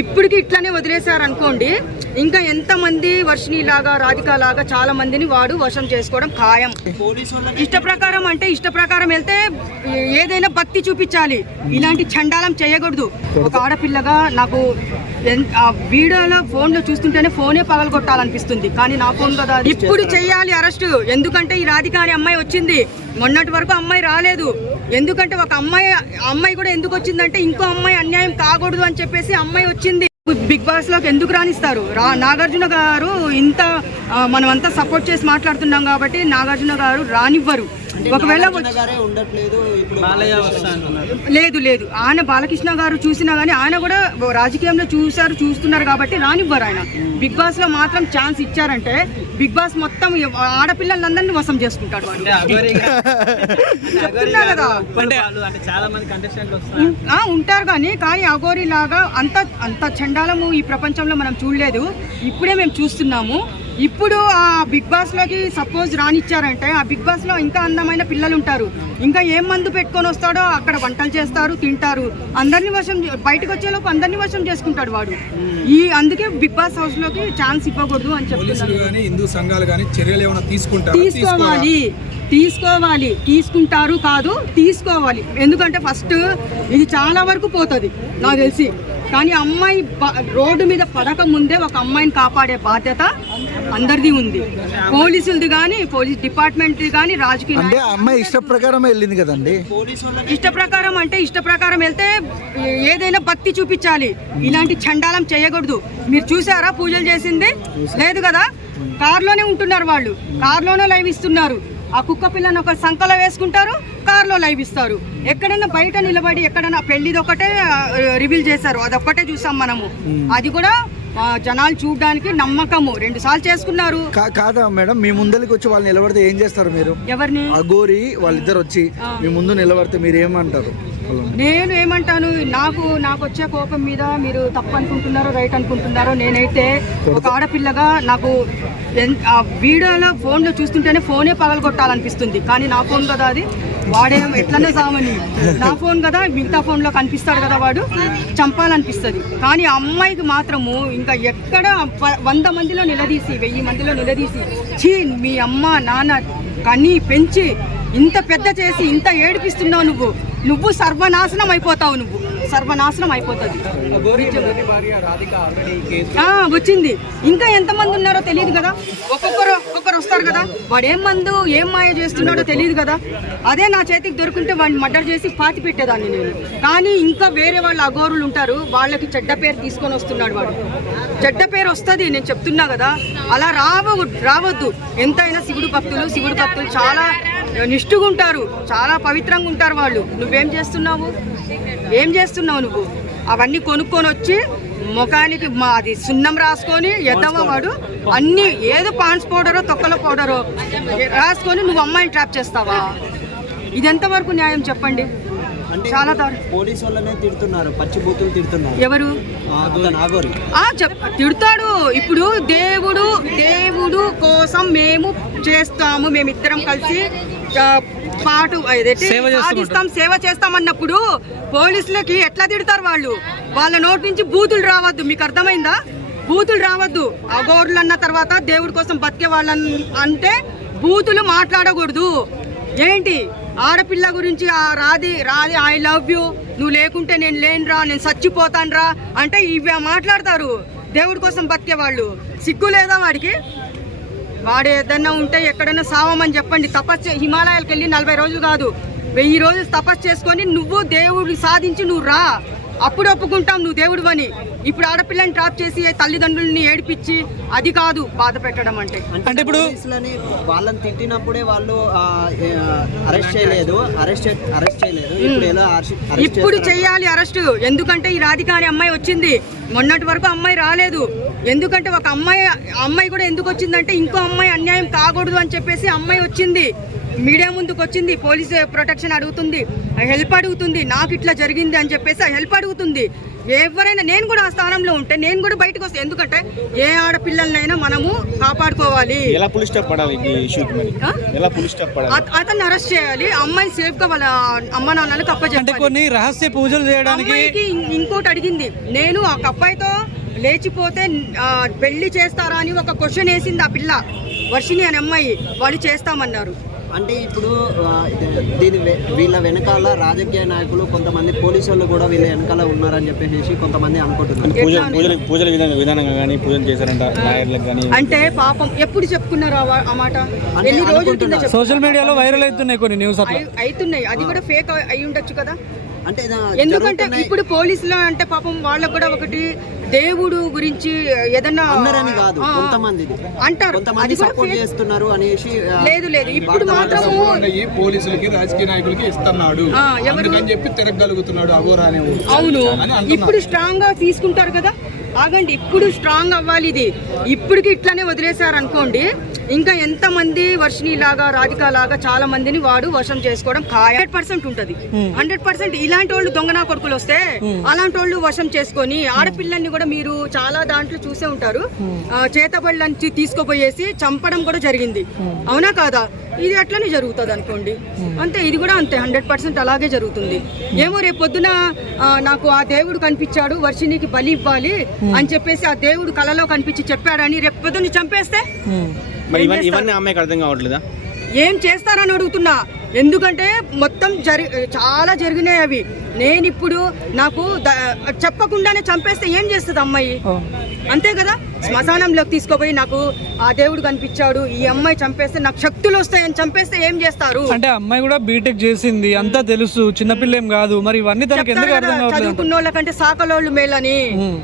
ఇప్పటికి ఇట్లానే వదిలేశారు అనుకోండి ఇంకా ఎంతమంది వర్షిణి లాగా రాధిక లాగా చాలా మందిని వాడు వశం చేసుకోవడం ఖాయం. ఇష్ట ప్రకారం అంటే ఇష్ట ప్రకారం వెళ్తే ఏదైనా భక్తి చూపించాలి. ఇలాంటి చండాలం చేయకూడదు. ఒక ఆడపిల్లగా నాకు వీడియోలో ఫోన్లో చూస్తుంటేనే ఫోనే పగలగొట్టాలనిపిస్తుంది. కానీ నా ఫోన్ కదా. ఇప్పుడు చేయాలి అరెస్ట్. ఎందుకంటే ఈ రాధిక అనే అమ్మాయి వచ్చింది. మొన్నటి వరకు అమ్మాయి రాలేదు. ఎందుకంటే ఒక అమ్మాయి అమ్మాయి కూడా ఎందుకు వచ్చిందంటే ఇంకో అమ్మాయి అన్యాయం కాకూడదు అని చెప్పేసి అమ్మాయి వచ్చింది. బిగ్ బాస్లోకి ఎందుకు రాణిస్తారు రా నాగార్జున గారు ఇంత మనమంతా సపోర్ట్ చేసి మాట్లాడుతున్నాం కాబట్టి నాగార్జున గారు రానివ్వరు. ఒకవేళ లేదు లేదు. ఆయన బాలకృష్ణ గారు చూసినా కానీ ఆయన కూడా రాజకీయంలో చూశారు చూస్తున్నారు కాబట్టి రానివ్వరు ఆయన. బిగ్ బాస్లో మాత్రం ఛాన్స్ ఇచ్చారంటే బిగ్ బాస్ మొత్తం ఆడపిల్లలందరినీ వసం చేసుకుంటాడు ఉంటారు కానీ కానీ అఘోరి లాగా అంత అంత చండాలము ఈ ప్రపంచంలో మనం చూడలేదు. ఇప్పుడే మేము చూస్తున్నాము. ఇప్పుడు ఆ బిగ్ బాస్లోకి సపోజ్ రానిచ్చారంటే ఆ బిగ్ బాస్లో ఇంకా అందమైన పిల్లలు ఉంటారు. ఇంకా ఏం మందు పెట్టుకొని వస్తాడో అక్కడ వంటలు చేస్తారు తింటారు. అందరిని వశం బయటకు వచ్చేలోపు అందరిని వశం చేసుకుంటాడు వాడు. ఈ అందుకే బిగ్ బాస్ హౌస్లోకి ఛాన్స్ ఇవ్వకూడదు అని చెప్తున్నాను పోలీసులు కానీ హిందూ సంఘాలు కానీ చర్యలు ఏమైనా తీసుకుంటారా? తీసుకోరా? తీసుకోవాలి. తీసుకోవాలి. తీసుకుంటారు కాదు తీసుకోవాలి. ఎందుకంటే ఫస్ట్ ఇది చాలా వరకు పోతుంది. నాకు తెలిసి. కానీ అమ్మాయి రోడ్డు మీద పడక ముందే ఒక అమ్మాయిని కాపాడే బాధ్యత అందరిది ఉంది. పోలీసులది కానీ పోలీస్ డిపార్ట్మెంట్ది కానీ రాజకీయ అంటే అమ్మాయి ఇష్ట ప్రకారం వెళ్ళింది కదండి? ఇష్ట ప్రకారం అంటే ఇష్ట ప్రకారం వెళ్తే ఏదైనా భక్తి చూపించాలి. ఇలాంటి చండాలం చేయకూడదు. మీరు చూసారా పూజలు చేసింది? లేదు కదా? కార్లోనే ఉంటున్నారు వాళ్ళు. కార్లోనే లైవ్ ఇస్తున్నారు. ఆ కుక్క పిల్లని ఒక సంకలో వేసుకుంటారు కార్లో లైవ్ ఇస్తారు. ఎక్కడైనా బయట నిలబడి ఎక్కడైనా పెళ్ళిది ఒకటే రివీల్ చేశారు. అదొక్కటే చూసాం మనము. అది కూడా జనాలు చూడడానికి నమ్మకము. రెండు సార్లు చేసుకున్నారు. కాదా మేడం? మీ ముందరికి వచ్చి వాళ్ళు నిలబడితే ఏం చేస్తారు మీరు? ఎవరిని? అగోరి వాళ్ళిద్దరు వచ్చి మీ ముందు నిలబడితే మీరు ఏమంటారు? నేను ఏమంటాను? నాకు నాకు వచ్చే కోపం మీద మీరు తప్పు అనుకుంటున్నారో రైట్ అనుకుంటున్నారో నేనైతే ఒక ఆడపిల్లగా నాకు ఆ వీడియోలో ఫోన్లో చూస్తుంటేనే ఫోనే పగలగొట్టాలనిపిస్తుంది. కానీ నా ఫోన్ కదా అది. వాడేం ఎట్లనే సామని నా ఫోన్ కదా మిగతా ఫోన్లో కనిపిస్తాడు కదా వాడు. చంపాలనిపిస్తుంది. కానీ అమ్మాయికి మాత్రము ఇంకా ఎక్కడ ప- వంద మందిలో నిలదీసి వెయ్యి మందిలో నిలదీసి చీ మీ అమ్మ నాన్న కని పెంచి ఇంత పెద్ద చేసి ఇంత ఏడిపిస్తున్నావు నువ్వు. నువ్వు సర్వనాశనం అయిపోతావు నువ్వు. సర్వనాశనం అయిపోతుంది. వచ్చింది. ఇంకా ఎంతమంది ఉన్నారో తెలియదు కదా? ఒక్కొక్కరు ఒక్కొక్కరు వస్తారు కదా? వాడు ఏం మందు ఏం మాయ చేస్తున్నాడో తెలియదు కదా? అదే నా చేతికి దొరుకుంటే వాడిని మర్డర్ చేసి పాతి పెట్టేదాన్ని నేను. కానీ ఇంకా వేరే వాళ్ళ అఘోరులు ఉంటారు వాళ్ళకి చెడ్డ పేరు తీసుకొని వస్తున్నాడు వాడు. చెడ్డ పేరు వస్తుంది నేను చెప్తున్నా కదా. అలా రావ రావద్దు. ఎంతైనా శివుడు భక్తులు శివుడు భక్తులు చాలా నిష్ఠుగా ఉంటారు చాలా పవిత్రంగా ఉంటారు వాళ్ళు. నువ్వేం చేస్తున్నావు? ఏం చేస్తున్నావు నువ్వు? అవన్నీ కొనుక్కొని వచ్చి ముఖానికి మా అది సున్నం రాసుకొని ఎద్దవ వాడు అన్ని ఏదో పాన్స్ పౌడరో తొక్కల పౌడరో రాసుకొని నువ్వు అమ్మాయిని ట్రాప్ చేస్తావా? ఇది ఎంతవరకు న్యాయం చెప్పండి? చాలా దారు పోలీసు వాళ్ళనే తిడుతున్నారు ఎవరు? తిడతాడు. ఇప్పుడు దేవుడు దేవుడు కోసం మేము చేస్తాము మేమిద్దరం కలిసి పాటు సాధిస్తాం సేవ చేస్తాం అన్నప్పుడు పోలీసులకి ఎట్లా తిడతారు వాళ్ళు? వాళ్ళ నోటి నుంచి బూతులు రావద్దు. మీకు అర్థమైందా? బూతులు రావద్దు. అగోరులు అన్న తర్వాత దేవుడి కోసం బతికే వాళ్ళని అంటే బూతులు మాట్లాడకూడదు. ఏంటి? ఆడపిల్ల గురించి ఆ రాది రాది ఐ లవ్ యూ. నువ్వు లేకుంటే నేను లేనురా నేను చచ్చిపోతాను రా అంటే ఇవి మాట్లాడతారు. దేవుడి కోసం బతికే వాళ్ళు. సిగ్గు లేదా వాడికి? వాడు ఏదన్నా ఉంటే ఎక్కడైనా సావమని చెప్పండి. తపస్సు హిమాలయాలకు వెళ్ళి నలభై రోజులు కాదు. వెయ్యి రోజులు తపస్సు చేసుకొని నువ్వు దేవుడిని సాధించి నువ్వు రా. అప్పుడు ఒప్పుకుంటాం నువ్వు దేవుడు అని ఇప్పుడు ఆడపిల్లని ట్రాప్ చేసి తల్లిదండ్రులని ఏడిపించి అది కాదు బాధ పెట్టడం అంటే. అంటే ఇప్పుడు వాళ్ళని తిట్టినప్పుడే వాళ్ళు అరెస్ట్ చేయలేదు. అరెస్ట్ అరెస్ట్ చేయలేదు. ఇప్పుడు ఎలా ఇప్పుడు చెయ్యాలి అరెస్ట్. ఎందుకంటే ఈ రాధిక అనే అమ్మాయి వచ్చింది. మొన్నటి వరకు అమ్మాయి రాలేదు. ఎందుకంటే ఒక అమ్మాయి అమ్మాయి కూడా ఎందుకు వచ్చిందంటే ఇంకో అమ్మాయి అన్యాయం కాకూడదు అని చెప్పేసి అమ్మాయి వచ్చింది. మీడియా ముందుకు వచ్చింది పోలీస్ ప్రొటెక్షన్ అడుగుతుంది హెల్ప్ అడుగుతుంది నాకు ఇట్లా జరిగింది అని చెప్పేసి హెల్ప్ అడుగుతుంది. ఎవరైనా నేను కూడా ఆ స్థానంలో ఉంటే నేను కూడా బయటకు వస్తాను ఎందుకంటే ఏ ఆడపిల్లలనైనా మనము కాపాడుకోవాలి. ఎలా పులి స్టాప్ పడాలి ఈ ఇష్యూకి మరి? ఆ? ఎలా పులి స్టాప్ పడాలి? అత- అతన్ని అరెస్ట్ చేయాలి అమ్మాయిని సేఫ్గా వాళ్ళ అమ్మ నాన్నలకు అంటే అప్పచెప్పాలి కొన్ని రహస్య పూజలు చేయడానికి ఇంకోటి అడిగింది. నేను ఆ అబ్బాయితో లేచిపోతే పెళ్ళి చేస్తారా అని ఒక క్వశ్చన్ వేసింది ఆ పిల్ల. వర్షిని అనే అమ్మాయి వాళ్ళు చేస్తామన్నారు. అంటే ఇప్పుడు దీని వీళ్ళ వెనకాల రాజకీయ నాయకులు కొంతమంది పోలీసు వాళ్ళు కూడా వీళ్ళ వెనకాల ఉన్నారని చెప్పేసి కొంతమంది అనుకుంటున్నారు? పూజలు విధానంగా కానీ పూజలు చేశారంట లాయర్లకు కానీ అంటే పాపం ఎప్పుడు చెప్పుకున్నారు ఆ మాట? ఎన్ని రోజుల సోషల్ మీడియాలో వైరల్ అవుతున్నాయి కొన్ని న్యూస్ అవుతున్నాయి అది కూడా ఫేక్ అయి ఉండొచ్చు కదా? అంటే ఎందుకంటే. ఇప్పుడు పోలీసులు అంటే పాపం వాళ్ళకు కూడా ఒకటి దేవుడు గురించి ఏదన్నా అందరని కాదు కొంతమంది అంటారు కొంతమంది సపోర్ట్. చేస్తున్నారు అనేసి లేదు లేదు ఇప్పుడు మాత్రము ఈ పోలీసులకి రాజకీయ నాయకులకి ఇస్తున్నాడు? అందుకని చెప్పి తిరగలుగుతున్నాడు అనే వాడు. అవును అని. ఇప్పుడు స్ట్రాంగ్గా తీసుకుంటారు కదా ఆగండి ఇప్పుడు స్ట్రాంగ్ అవ్వాలి ఇది ఇప్పటికి ఇట్లానే వదిలేశారు అనుకోండి ఇంకా ఎంత మంది వర్షిని లాగా రాధిక లాగా చాలా మందిని వాడు వశం చేసుకోవడం హండ్రెడ్ పర్సెంట్ ఉంటది. హండ్రెడ్ పర్సెంట్ ఇలాంటి వాళ్ళు దొంగనా కొడుకులు వస్తే అలాంటి వాళ్ళు వశం చేసుకొని ఆడపిల్లల్ని కూడా మీరు చాలా దాంట్లో చూసే ఉంటారు. ఆ, చేతబళ్ళని తీసుకోపోయేసి చంపడం కూడా జరిగింది. అవునా కాదా? ఇది అట్లనే జరుగుతుంది అనుకోండి. అంతే ఇది కూడా అంతే హండ్రెడ్ పర్సెంట్ అలాగే జరుగుతుంది. ఏమో రేపు పొద్దున నాకు ఆ దేవుడు కనిపించాడు వర్షినికి బలి ఇవ్వాలి అని చెప్పేసి ఆ దేవుడు కలలో కనిపించి చెప్పాడని రేపు పొద్దున్న చంపేస్తే? మరి ఏం ఇవన్నీ చేస్తారు? ఇవన్నీ అమ్మాయికి అర్థం కావట్లేదా? ఏం చేస్తారని అడుగుతున్నా. ఎందుకంటే మొత్తం జరి చాలా జరిగినాయి అవి. నేను ఇప్పుడు నాకు ద- చెప్పకుండానే చంపేస్తే ఏం చేస్తుంది అమ్మాయి? అంతే కదా? శ్మశానంలోకి తీసుకోపోయి నాకు ఆ దేవుడు కనిపించాడు. ఈ అమ్మాయి చంపేస్తే నాకు శక్తులు వస్తాయని చంపేస్తే ఏం చేస్తారు? అంటే అమ్మాయి కూడా బీటెక్ చేసింది. అంతా తెలుసు. చిన్నపిల్ల ఏం కాదు. మరి ఇవన్నీ తనకి ఎందుకు చెప్తారు అర్థం కదా, కావట్లేదు? చదువుకున్న వాళ్ళకంటే సాకలోళ్ళు మేలని.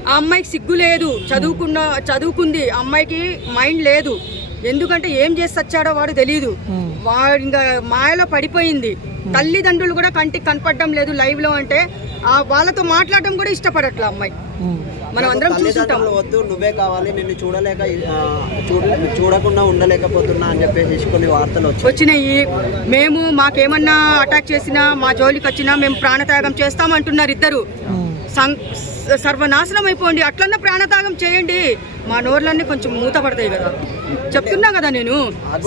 ఆ అమ్మాయికి సిగ్గు లేదు. చదువుకున్న చదువుకుంది. ఆ అమ్మాయికి మైండ్ లేదు. ఎందుకంటే ఏం చేసి వచ్చాడో వాడు తెలియదు వాడు ఇంకా మాయలో పడిపోయింది. తల్లిదండ్రులు కూడా కంటికి కనపడడం లేదు లైవ్లో అంటే ఆ వాళ్ళతో మాట్లాడడం కూడా ఇష్టపడట్లా అమ్మాయి. మనం అందరం చూసుంటాం తల్లిదండ్రులు వద్దు నువ్వే కావాలి నిన్ను చూడలేక చూడకుండా ఉండలేకపోతున్నా అని చెప్పేసి కొన్ని వార్తలు వచ్చాయి. వచ్చినాయి. మేము మాకేమన్నా అటాక్ చేసినా మా జోలికి వచ్చినా మేము ప్రాణత్యాగం చేస్తామంటున్నారు ఇద్దరు. సం- సర్వనాశనం అయిపోండి. అట్లన్నా ప్రాణత్యాగం చేయండి. మా నోర్లన్నీ కొంచెం మూత పడతాయి కదా. చెప్తున్నా కదా నేను.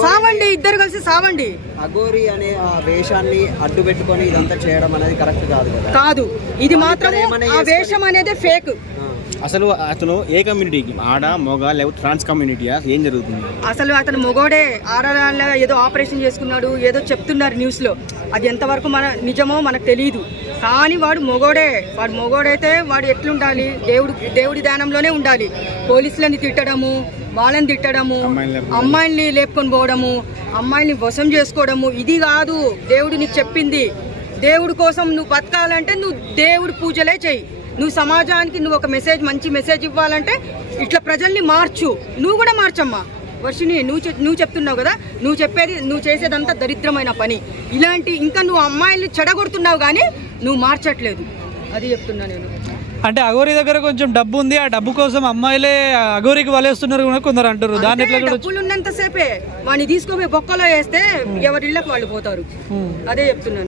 సావండి ఇద్దరు కలిసి సావండి. అఘోరి అనే ఆ వేషాన్ని అడ్డు పెట్టుకొని ఇదంతా చేయడం అనేది కరెక్ట్ కాదు కదా? కాదు. ఇది మాత్రం ఆ వేషం అనేది ఫేక్. అసలు అతను ఏ కమ్యూనిటీకి ఆడ మొగ లేకపోతే ట్రాన్స్ కమ్యూనిటీయా ఏం జరుగుతుంది? అసలు అతను మొగోడే ఆడవాళ్ళ ఏదో ఆపరేషన్ చేసుకున్నాడు ఏదో చెప్తున్నారు న్యూస్లో అది ఎంతవరకు మన నిజమో మనకు తెలియదు కానీ వాడు మొగోడే. వాడు మొగోడైతే వాడు ఎట్లుండాలి? దేవుడు దేవుడి ధ్యానంలోనే ఉండాలి. పోలీసులని తిట్టడము వాళ్ళని తిట్టడము అమ్మాయిల్ని లేపుకొని పోవడము అమ్మాయిల్ని వశం చేసుకోవడము ఇది కాదు. దేవుడు నీకు చెప్పింది. దేవుడి కోసం నువ్వు బతకాలంటే నువ్వు దేవుడి పూజలే చెయ్యి నువ్వు సమాజానికి నువ్వు ఒక మెసేజ్ మంచి మెసేజ్ ఇవ్వాలంటే ఇట్లా ప్రజల్ని మార్చు. నువ్వు కూడా మార్చమ్మా. వర్షిని నువ్వు నువ్వు చెప్తున్నావు కదా? నువ్వు చెప్పేది నువ్వు చేసేదంతా దరిద్రమైన పని. ఇలాంటి ఇంకా నువ్వు అమ్మాయిల్ని చెడగొడుతున్నావు కానీ నువ్వు మార్చట్లేదు. అది చెప్తున్నా నేను. అంటే అగోరి దగ్గర కొంచెం డబ్బు ఉంది ఆ డబ్బు కోసం అమ్మాయిలే అగోరికి వలేస్తున్నారు కూడా కొందరు అంటారు దాన్ని ఎట్లా డబ్బులు ఉన్నంతసేపే వాడిని తీసుకుపోయి బొక్కలో వేస్తే ఎవరి ఇళ్ళకి వాళ్ళు పోతారు. అదే చెప్తున్నాను.